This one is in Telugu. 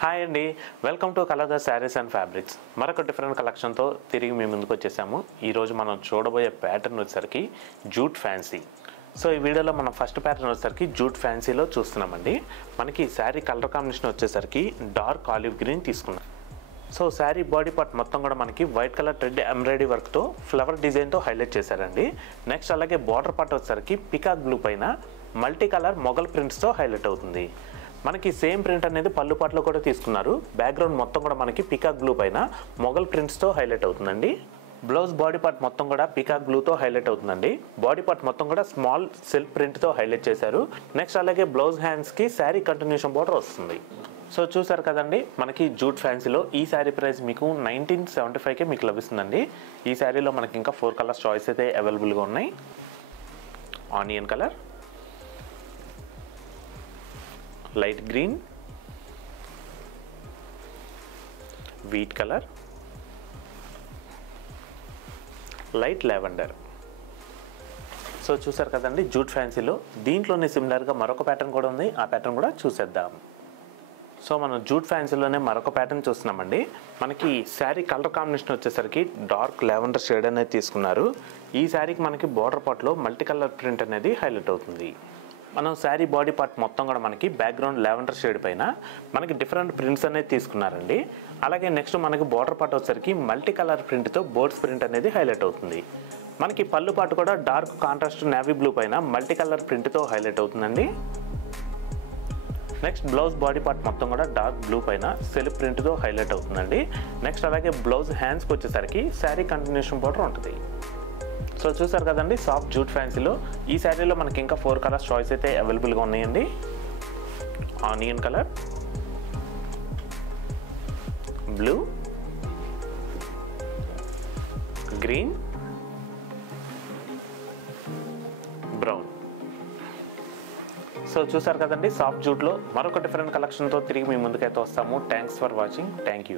హాయ్ అండి, welcome to colours saris and fabrics. మరొక డిఫరెంట్ కలెక్షన్తో తిరిగి మీ ముందుకు వచ్చేసాము. ఈరోజు మనం చూడబోయే ప్యాటర్న్ వచ్చేసరికి జూట్ ఫ్యాన్సీ. సో ఈ వీడియోలో మనం ఫస్ట్ ప్యాటర్న్ వచ్చేసరికి జూట్ ఫ్యాన్సీలో చూస్తున్నామండి. మనకి శారీ కలర్ కాంబినేషన్ వచ్చేసరికి డార్క్ ఆలివ్ గ్రీన్ తీసుకున్నాం. సో శారీ బాడీ పార్ట్ మొత్తం కూడా మనకి వైట్ కలర్ థ్రెడ్ ఎంబ్రాయిడరీ వర్క్తో ఫ్లవర్ డిజైన్తో హైలైట్ చేశారండి. నెక్స్ట్ అలాగే బార్డర్ పార్ట్ వచ్చేసరికి పికాక్ బ్లూ పైన మల్టీ కలర్ మొగల్ ప్రింట్స్తో హైలైట్ అవుతుంది. మనకి సేమ్ ప్రింట్ అనేది పళ్ళు పాటలో కూడా తీసుకున్నారు. బ్యాక్గ్రౌండ్ మొత్తం కూడా మనకి పికాక్ బ్లూ పైన మొగల్ ప్రింట్స్తో హైలైట్ అవుతుందండి. బ్లౌజ్ బాడీ పార్ట్ మొత్తం కూడా పికాక్ బ్లూతో హైలైట్ అవుతుందండి. బాడీ పార్ట్ మొత్తం కూడా స్మాల్ సెల్ఫ్ ప్రింట్తో హైలైట్ చేశారు. నెక్స్ట్ అలాగే బ్లౌజ్ హ్యాండ్స్కి శారీ కంటిన్యూషన్ బార్డర్ వస్తుంది. సో చూసారు కదండి, మనకి జూట్ ఫ్యాన్సీలో ఈ శారీ ప్రైస్ మీకు 1975కే మీకు లభిస్తుందండి. ఈ శారీలో మనకి ఇంకా 4 కలర్స్ చాయిస్ అయితే అవైలబుల్గా ఉన్నాయి. Onion colour, light green, wheat colour, light lavender. So చూసారు కదండి జూట్ ఫ్యాన్సీలో. దీంట్లోనే సిమిలర్గా మరొక ప్యాటర్న్ కూడా ఉంది. ఆ ప్యాటర్న్ కూడా చూసేద్దాం. సో మనం జూట్ ఫ్యాన్సీలోనే మరొక ప్యాటర్న్ చూస్తున్నామండి. మనకి శారీ కలర్ కాంబినేషన్ వచ్చేసరికి డార్క్ లావెండర్ షేడ్ అనేది తీసుకున్నారు. ఈ శారీకి మనకి బార్డర్ పార్ట్లో మల్టీ కలర్ ప్రింట్ అనేది హైలైట్ అవుతుంది. మనం శారీ బాడీ పార్ట్ మొత్తం కూడా మనకి బ్యాక్గ్రౌండ్ లావెండర్ షేడ్ పైన మనకి డిఫరెంట్ ప్రింట్స్ అనేది తీసుకున్నారండి. అలాగే నెక్స్ట్ మనకి బార్డర్ పార్ట్ వచ్చేసరికి మల్టీ కలర్ ప్రింట్తో బోర్డ్స్ ప్రింట్ అనేది హైలైట్ అవుతుంది. మనకి పళ్ళు పార్ట్ కూడా డార్క్ కాంట్రాస్ట్ నేవీ బ్లూ పైన మల్టీ కలర్ ప్రింట్తో హైలైట్ అవుతుందండి. నెక్స్ట్ బ్లౌజ్ బాడీ పార్ట్ మొత్తం కూడా డార్క్ బ్లూ పైన సెల్ఫ్ ప్రింట్తో హైలైట్ అవుతుందండి. నెక్స్ట్ అలాగే బ్లౌజ్ హ్యాండ్స్కి వచ్చేసరికి శారీ కంటిన్యూషన్ బార్డర్ ఉంటుంది. సో చూసారు కదండి సాఫ్ట్ జూట్ ఫ్యాన్సీలో ఈ శారీలో మనకి ఇంకా 4 కలర్స్ చాయిస్ అయితే అవైలబుల్గా ఉన్నాయండి. Onion colour, blue, green, brown. So చూసారు కదండి సాఫ్ట్ జూట్లో మరొక డిఫరెంట్ కలెక్షన్తో తిరిగి మీ ముందుకైతే వస్తాము. Thanks for watching. Thank you.